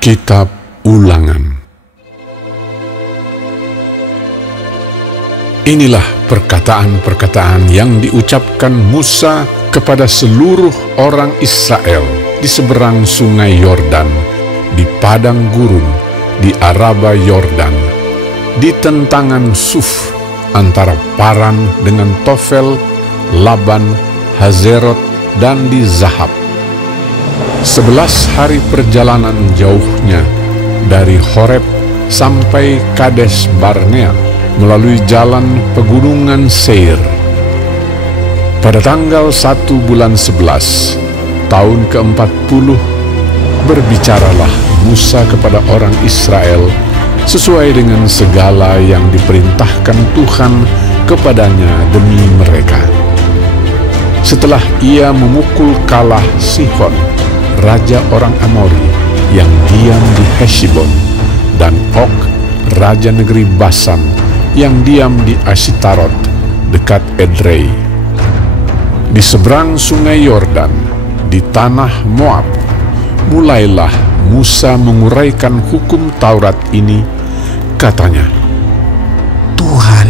Kitab Ulangan. Inilah perkataan-perkataan yang diucapkan Musa kepada seluruh orang Israel di seberang sungai Yordan, di padang gurun, di Araba Yordan, di tentangan Suf, antara Paran dengan Tofel, Laban, Hazerot, dan di Zahab. 11 hari perjalanan jauhnya dari Horeb sampai Kades Barnea melalui jalan pegunungan Seir. Pada tanggal 1 bulan 11, tahun ke-40, berbicaralah Musa kepada orang Israel sesuai dengan segala yang diperintahkan Tuhan kepadanya demi mereka. Setelah ia memukul kalah Sihon, raja orang Amori yang diam di Heshbon, dan Og, raja negeri Basan yang diam di Ashitarot dekat Edrei. Di seberang sungai Yordan, di tanah Moab, mulailah Musa menguraikan hukum Taurat ini. Katanya, Tuhan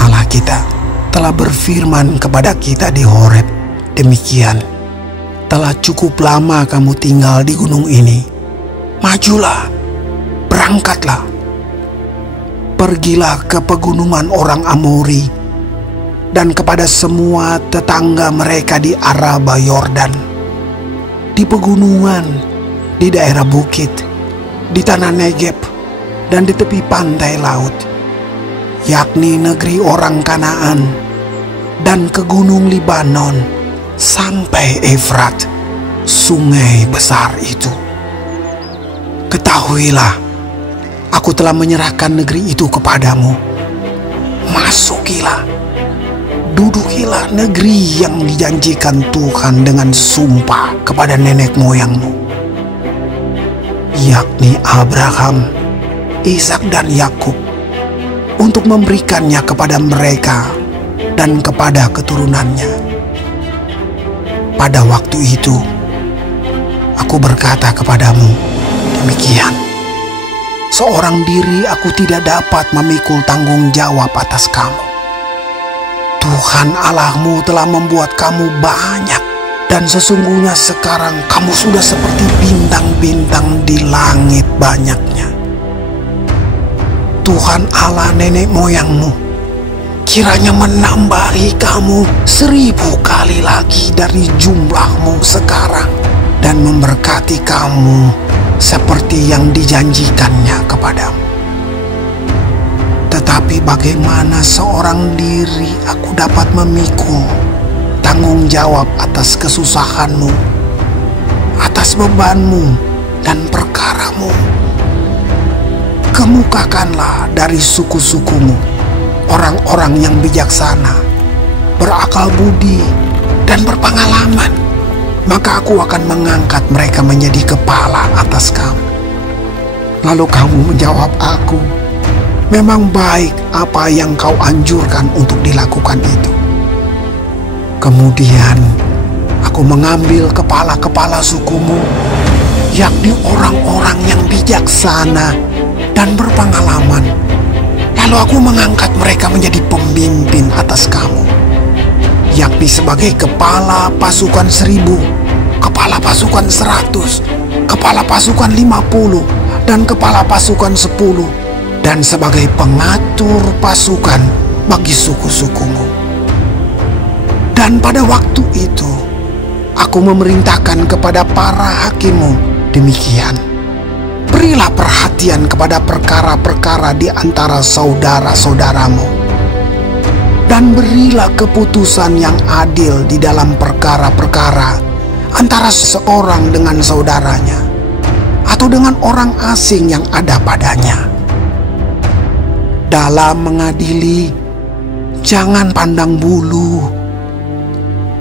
Allah kita telah berfirman kepada kita di Horeb demikian, telah cukup lama kamu tinggal di gunung ini. Majulah, berangkatlah, pergilah ke pegunungan orang Amori dan kepada semua tetangga mereka di Araba Yordan, di pegunungan, di daerah bukit, di tanah Negeb, dan di tepi pantai laut, yakni negeri orang Kanaan, dan ke gunung Libanon, sampai Efrat, sungai besar itu. Ketahuilah, aku telah menyerahkan negeri itu kepadamu. Masukilah, dudukilah negeri yang dijanjikan Tuhan dengan sumpah kepada nenek moyangmu, yakni Abraham, Ishak, dan Yakub, untuk memberikannya kepada mereka dan kepada keturunannya. Pada waktu itu, aku berkata kepadamu, demikian, seorang diri aku tidak dapat memikul tanggung jawab atas kamu. Tuhan Allahmu telah membuat kamu banyak, dan sesungguhnya sekarang kamu sudah seperti bintang-bintang di langit banyaknya. Tuhan Allah nenek moyangmu kiranya menambahi kamu 1000 kali lagi dari jumlahmu sekarang, dan memberkati kamu seperti yang dijanjikannya kepadamu. Tetapi bagaimana seorang diri aku dapat memikul tanggung jawab atas kesusahanmu, atas bebanmu dan perkaramu? Kemukakanlah dari suku-sukumu orang-orang yang bijaksana, berakal budi, dan berpengalaman, maka aku akan mengangkat mereka menjadi kepala atas kamu. Lalu kamu menjawab aku, memang baik apa yang kau anjurkan untuk dilakukan itu. Kemudian aku mengambil kepala-kepala sukumu, yakni orang-orang yang bijaksana dan berpengalaman. Lalu aku mengangkat mereka menjadi pemimpin atas kamu, yakni sebagai kepala pasukan 1000, kepala pasukan 100, kepala pasukan 50, dan kepala pasukan 10, dan sebagai pengatur pasukan bagi suku-sukumu. Dan pada waktu itu, aku memerintahkan kepada para hakimmu demikian, berilah perhatian kepada perkara-perkara di antara saudara-saudaramu, dan berilah keputusan yang adil di dalam perkara-perkara antara seorang dengan saudaranya, atau dengan orang asing yang ada padanya. Dalam mengadili, jangan pandang bulu,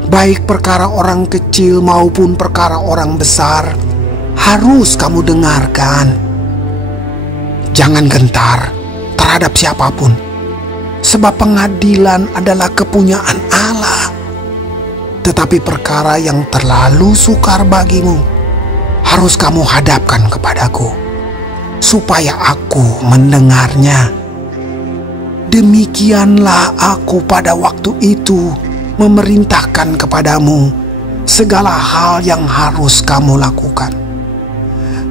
baik perkara orang kecil maupun perkara orang besar, harus kamu dengarkan. Jangan gentar terhadap siapapun, sebab pengadilan adalah kepunyaan Allah. Tetapi perkara yang terlalu sukar bagimu harus kamu hadapkan kepadaku, supaya aku mendengarnya. Demikianlah aku pada waktu itu memerintahkan kepadamu segala hal yang harus kamu lakukan.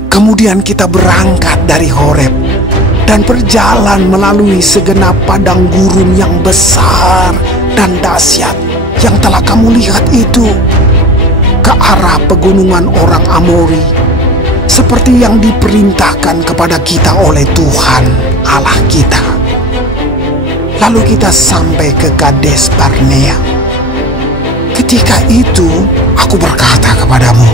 Kemudian kita berangkat dari Horeb dan berjalan melalui segenap padang gurun yang besar dan dahsyat yang telah kamu lihat itu, ke arah pegunungan orang Amori, seperti yang diperintahkan kepada kita oleh Tuhan Allah kita. Lalu kita sampai ke Kades Barnea. Ketika itu aku berkata kepadamu,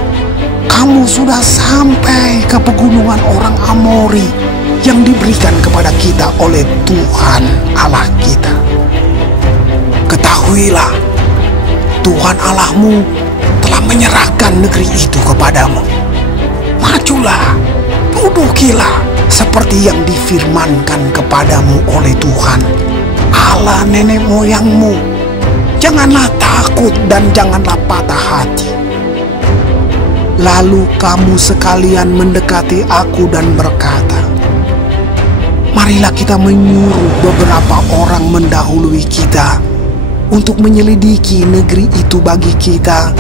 kamu sudah sampai ke pegunungan orang Amori yang diberikan kepada kita oleh Tuhan Allah kita. Ketahuilah, Tuhan Allahmu telah menyerahkan negeri itu kepadamu. Majulah, dudukilah seperti yang difirmankan kepadamu oleh Tuhan Allah nenek moyangmu. Janganlah takut dan janganlah patah hati. Lalu kamu sekalian mendekati aku dan berkata, marilah kita menyuruh beberapa orang mendahului kita untuk menyelidiki negeri itu bagi kita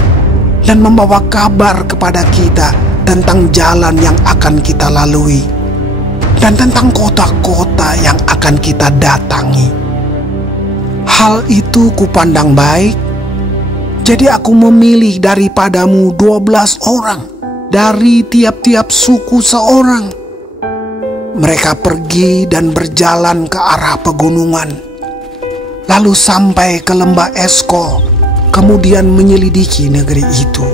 dan membawa kabar kepada kita tentang jalan yang akan kita lalui dan tentang kota-kota yang akan kita datangi. Hal itu kupandang baik, jadi aku memilih daripadamu 12 orang dari tiap-tiap suku seorang. Mereka pergi dan berjalan ke arah pegunungan, lalu sampai ke lembah Eskol, kemudian menyelidiki negeri itu.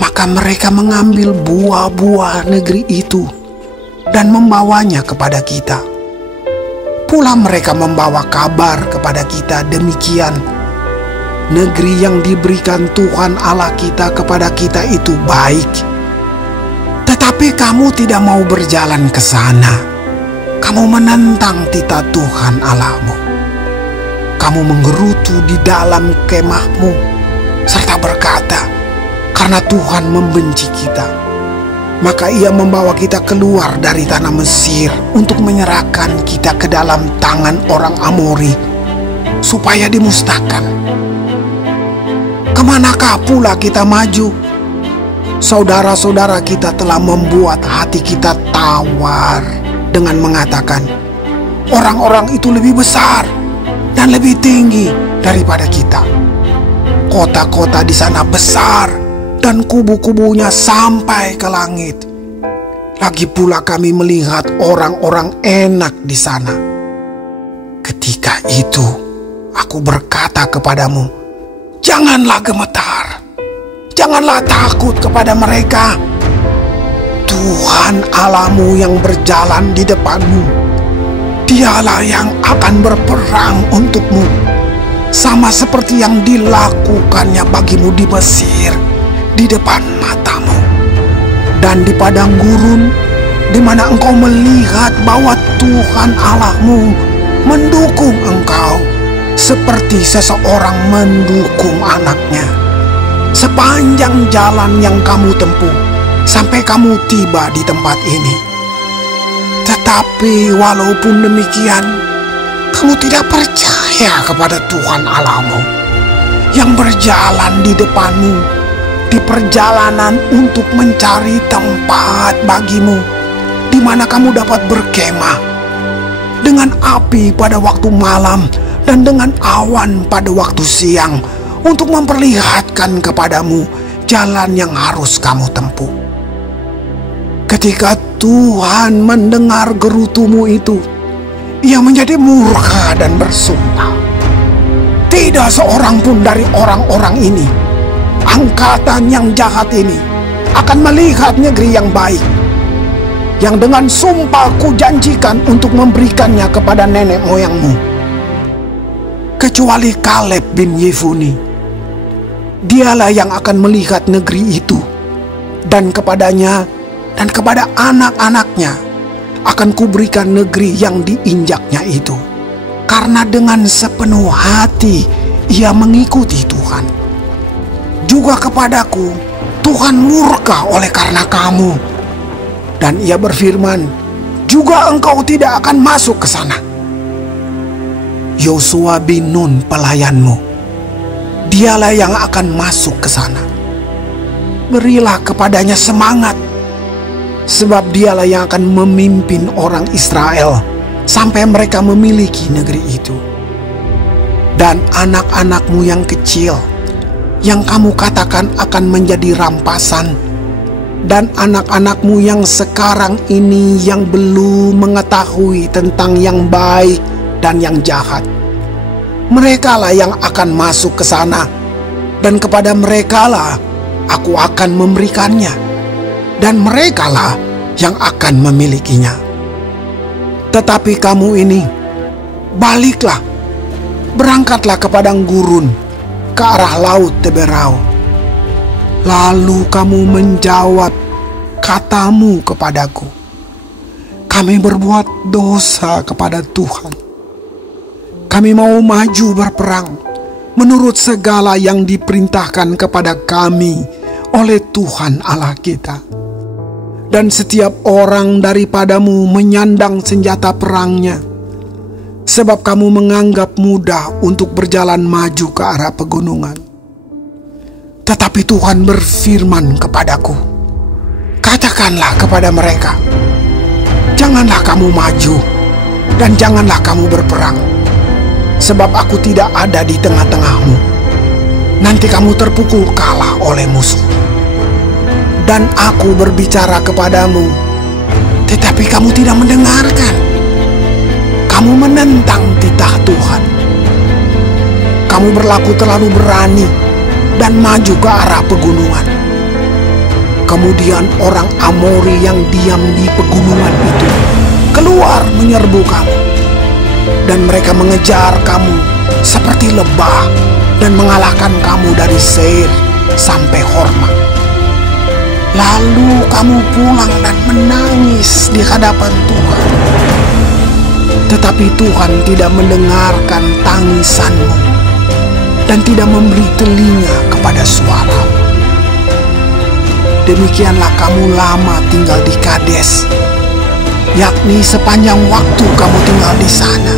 Maka mereka mengambil buah-buah negeri itu dan membawanya kepada kita. Pula mereka membawa kabar kepada kita demikian, negeri yang diberikan Tuhan Allah kita kepada kita itu baik. Tetapi kamu tidak mau berjalan ke sana. Kamu menentang titah Tuhan Allahmu. Kamu menggerutu di dalam kemahmu serta berkata, karena Tuhan membenci kita, maka ia membawa kita keluar dari tanah Mesir untuk menyerahkan kita ke dalam tangan orang Amori supaya dimusnahkan. Kemanakah pula kita maju? Saudara-saudara kita telah membuat hati kita tawar dengan mengatakan, orang-orang itu lebih besar dan lebih tinggi daripada kita. Kota-kota di sana besar dan kubu-kubunya sampai ke langit. Lagi pula kami melihat orang-orang enak di sana. Ketika itu aku berkata kepadamu, janganlah gemetar, janganlah takut kepada mereka. Tuhan Allahmu yang berjalan di depanmu, dialah yang akan berperang untukmu, sama seperti yang dilakukannya bagimu di Mesir, di depan matamu. Dan di padang gurun, di mana engkau melihat bahwa Tuhan Allahmu mendukung engkau seperti seseorang mendukung anaknya, sepanjang jalan yang kamu tempuh sampai kamu tiba di tempat ini. Tetapi walaupun demikian, kamu tidak percaya kepada Tuhan Allahmu yang berjalan di depanmu di perjalanan untuk mencari tempat bagimu di mana kamu dapat berkemah, dengan api pada waktu malam dan dengan awan pada waktu siang, untuk memperlihatkan kepadamu jalan yang harus kamu tempuh. Ketika Tuhan mendengar gerutumu itu, ia menjadi murka dan bersumpah, tidak seorang pun dari orang-orang ini, angkatan yang jahat ini, akan melihat negeri yang baik, yang dengan sumpah kujanjikan untuk memberikannya kepada nenek moyangmu, kecuali Kaleb bin Yefune. Dialah yang akan melihat negeri itu, dan kepadanya dan kepada anak-anaknya akan kuberikan negeri yang diinjaknya itu, karena dengan sepenuh hati ia mengikuti Tuhan. juga kepadaku Tuhan murka oleh karena kamu. Dan ia berfirman, juga engkau tidak akan masuk ke sana. Yosua bin Nun pelayanmu, dialah yang akan masuk ke sana. Berilah kepadanya semangat, sebab dialah yang akan memimpin orang Israel sampai mereka memiliki negeri itu. Dan anak-anakmu yang kecil, yang kamu katakan akan menjadi rampasan, dan anak-anakmu yang sekarang ini yang belum mengetahui tentang yang baik dan yang jahat, merekalah yang akan masuk ke sana, dan kepada merekalah aku akan memberikannya, dan merekalah yang akan memilikinya. Tetapi kamu ini, baliklah, berangkatlah ke padang gurun, ke arah laut Teberau. Lalu kamu menjawab katamu kepadaku, kami berbuat dosa kepada Tuhan. Kami mau maju berperang menurut segala yang diperintahkan kepada kami oleh Tuhan Allah kita. Dan setiap orang daripadamu menyandang senjata perangnya, sebab kamu menganggap mudah untuk berjalan maju ke arah pegunungan. Tetapi Tuhan berfirman kepadaku, katakanlah kepada mereka, janganlah kamu maju dan janganlah kamu berperang, sebab aku tidak ada di tengah-tengahmu. Nanti kamu terpukul kalah oleh musuh. Dan aku berbicara kepadamu, tetapi kamu tidak mendengarkan. Kamu menentang titah Tuhan. Kamu berlaku terlalu berani dan maju ke arah pegunungan. Kemudian orang Amori yang diam di pegunungan itu keluar menyerbu kamu. Dan mereka mengejar kamu seperti lebah dan mengalahkan kamu dari Seir sampai Horma. Lalu kamu pulang dan menangis di hadapan Tuhan. Tetapi Tuhan tidak mendengarkan tangisanmu dan tidak memberi telinga kepada suara. Demikianlah kamu lama tinggal di Kades, yakni sepanjang waktu kamu tinggal di sana.